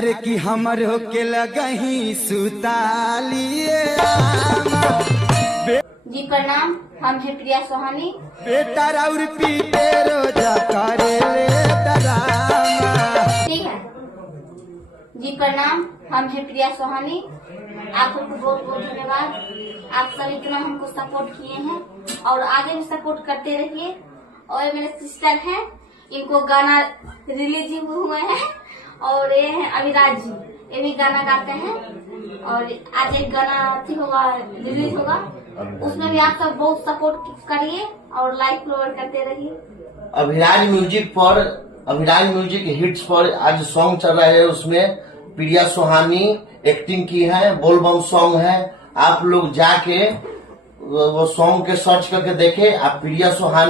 अरे कि हमर होके लगही सुतालिए जी प्रणाम। हम है प्रिया सोहानी। बेटा राउर पीते रोजा करे ले डरामा। ठीक है जी प्रणाम। हम है प्रिया सोहानी। आप सबको बहुत बहुत धन्यवाद। आप सब इतना हमको सपोर्ट किए हैं और आगे भी सपोर्ट करते रहिए। और मेरे सिस्टर हैं, इनको गाना रिलीज हुए हैं और ये है अविराज जी, ये भी गाना गाते हैं और आज एक गाना होगा रिलीज होगा, उसमें भी आप सब बहुत सपोर्ट करिए और लाइक फॉलोअर करते रहिए। अभिराज म्यूजिक हिट्स पर आज सॉन्ग चल रहा है, उसमें प्रिया सोहानी एक्टिंग की है, बोलबम सॉन्ग है। आप लोग जाके वो सॉन्ग के सर्च करके देखे। आप प्रिया सोहानी